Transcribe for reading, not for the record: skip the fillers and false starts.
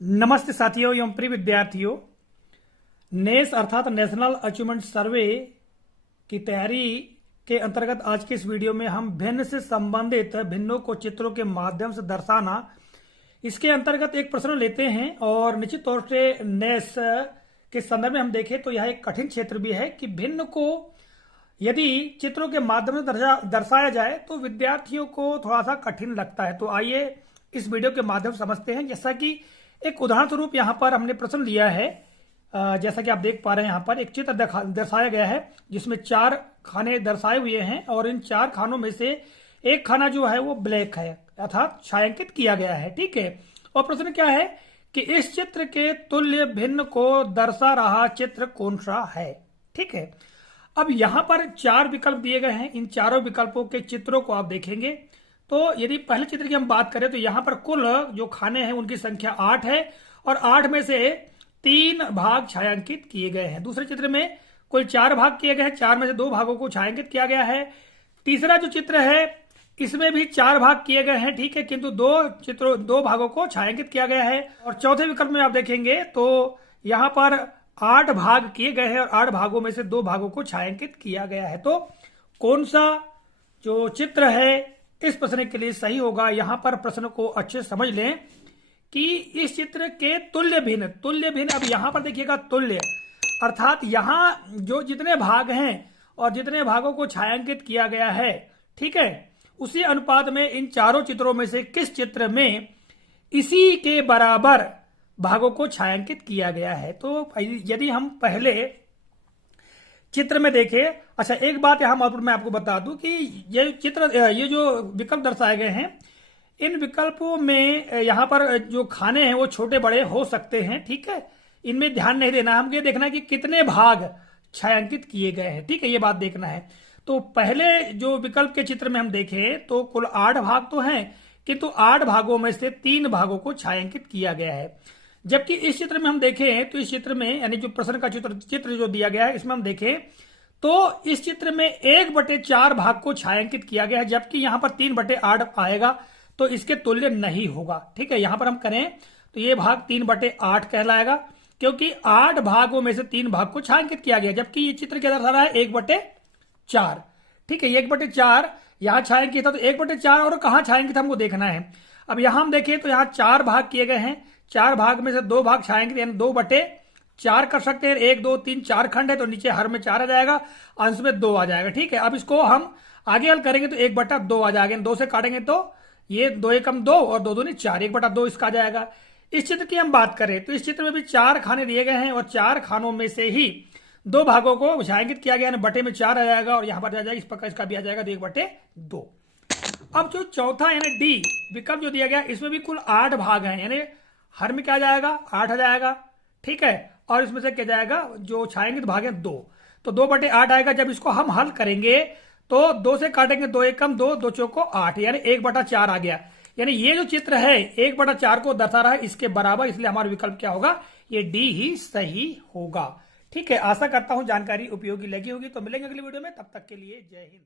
नमस्ते साथियों एवं प्रिय विद्यार्थियों। नेस अर्थात नेशनल अचीवमेंट सर्वे की तैयारी के अंतर्गत आज के इस वीडियो में हम भिन्न से संबंधित भिन्नों को चित्रों के माध्यम से दर्शाना, इसके अंतर्गत एक प्रश्न लेते हैं। और निश्चित तौर से नेस के संदर्भ में हम देखें तो यह एक कठिन क्षेत्र भी है कि भिन्न को यदि चित्रों के माध्यम से दर्शाया जाए तो विद्यार्थियों को थोड़ा सा कठिन लगता है। तो आइए इस वीडियो के माध्यम से समझते हैं। जैसा कि एक उदाहरण स्वरूप यहाँ पर हमने प्रश्न लिया है, जैसा कि आप देख पा रहे हैं यहाँ पर एक चित्र दर्शाया गया है जिसमें 4 खाने दर्शाए हुए हैं और इन 4 खानों में से एक खाना जो है वो ब्लैक है अर्थात छायांकित किया गया है। ठीक है, और प्रश्न क्या है कि इस चित्र के तुल्य भिन्न को दर्शा रहा चित्र कौन सा है। ठीक है, अब यहाँ पर 4 विकल्प दिए गए हैं। इन चारों विकल्पों के चित्रों को आप देखेंगे तो यदि पहले चित्र की हम बात करें तो यहाँ पर कुल जो खाने हैं उनकी संख्या 8 है और 8 में से 3 भाग छायांकित किए गए हैं। दूसरे चित्र में कुल 4 भाग किए गए हैं, 4 में से 2 भागों को छायांकित किया गया है। तीसरा जो चित्र है इसमें भी 4 भाग किए गए हैं, ठीक है, किंतु 2 भागों को छायांकित किया गया है। और चौथे विकल्प में आप देखेंगे तो यहाँ पर 8 भाग किए गए हैं और 8 भागों में से 2 भागों को छायांकित किया गया है। तो कौन सा जो चित्र है इस प्रश्न के लिए सही होगा। यहां पर प्रश्न को अच्छे से समझ लें कि इस चित्र के तुल्य भिन्न अब यहां पर देखिएगा तुल्य अर्थात यहां जो जितने भाग हैं और जितने भागों को छायांकित किया गया है, ठीक है, उसी अनुपात में इन चारों चित्रों में से किस चित्र में इसी के बराबर भागों को छायांकित किया गया है। तो यदि हम पहले चित्र में देखें, अच्छा एक बात यहां मैं आपको बता दूं कि ये जो विकल्प दर्शाए गए हैं इन विकल्पों में यहां पर जो खाने हैं वो छोटे बड़े हो सकते हैं। ठीक है, इनमें ध्यान नहीं देना, हम ये देखना है कि कितने भाग छायांकित किए गए हैं। ठीक है, ये बात देखना है। तो पहले जो विकल्प के चित्र में हम देखें तो कुल 8 भाग तो हैं किंतु 8 भागों में से 3 भागों को छायांकित किया गया है। जबकि इस चित्र में हम देखें तो इस चित्र में यानी जो प्रश्न का चित्र जो दिया गया है इसमें हम देखें तो इस चित्र में 1/4 भाग को छायांकित किया गया है, जबकि यहां पर 3/8 आएगा तो इसके तुल्य नहीं होगा। ठीक है, यहां पर हम करें तो ये भाग 3/8 कहलाएगा क्योंकि 8 भागों में से 3 भाग को छायांकित किया गया, जबकि ये चित्र क्या दर्शा रहा है 1/4। ठीक है, 1/4 यहां छायांकित था तो 1/4 और कहां छायांकित हमको देखना है। अब यहां हम देखें तो यहां 4 भाग किए गए हैं, 4 भाग में से 2 भाग छायांकित यानी 2/4 कर सकते हैं। 1 2 3 4 खंड है तो नीचे हर में 4 आ जाएगा, अंश में 2 आ जाएगा। ठीक है, अब इसको हम आगे हल करेंगे तो 1/2 आ जाएगा, 2 से काटेंगे तो ये 2 एकम 2 और 2 दूनी 4, 1/2 इसका आ जाएगा। इस चित्र की हम बात करें तो इस चित्र में भी 4 खाने दिए गए हैं और 4 खानों में से ही 2 भागों को छायांकित किया गया, बटे में 4 आ जाएगा और यहां पर आ जाएगा इस प्रकार इसका भी आ जाएगा 1/2। अब जो चौथा यानी डी विकल्प जो दिया गया इसमें भी कुल 8 भाग हैं, यानी हर में क्या आ जाएगा 8 आ जाएगा। ठीक है, और इसमें से क्या जाएगा जो छायांकित भाग है 2, तो 2/8 आएगा। जब इसको हम हल करेंगे तो 2 से काटेंगे 2 एकम 2, 2 चौको 8 यानी 1/4 आ गया। यानी ये जो चित्र है 1/4 को दर्शा रहा है इसके बराबर, इसलिए हमारा विकल्प क्या होगा, ये डी ही सही होगा। ठीक है, आशा करता हूं जानकारी उपयोगी लगी होगी। तो मिलेंगे अगली वीडियो में, तब तक के लिए जय हिंद।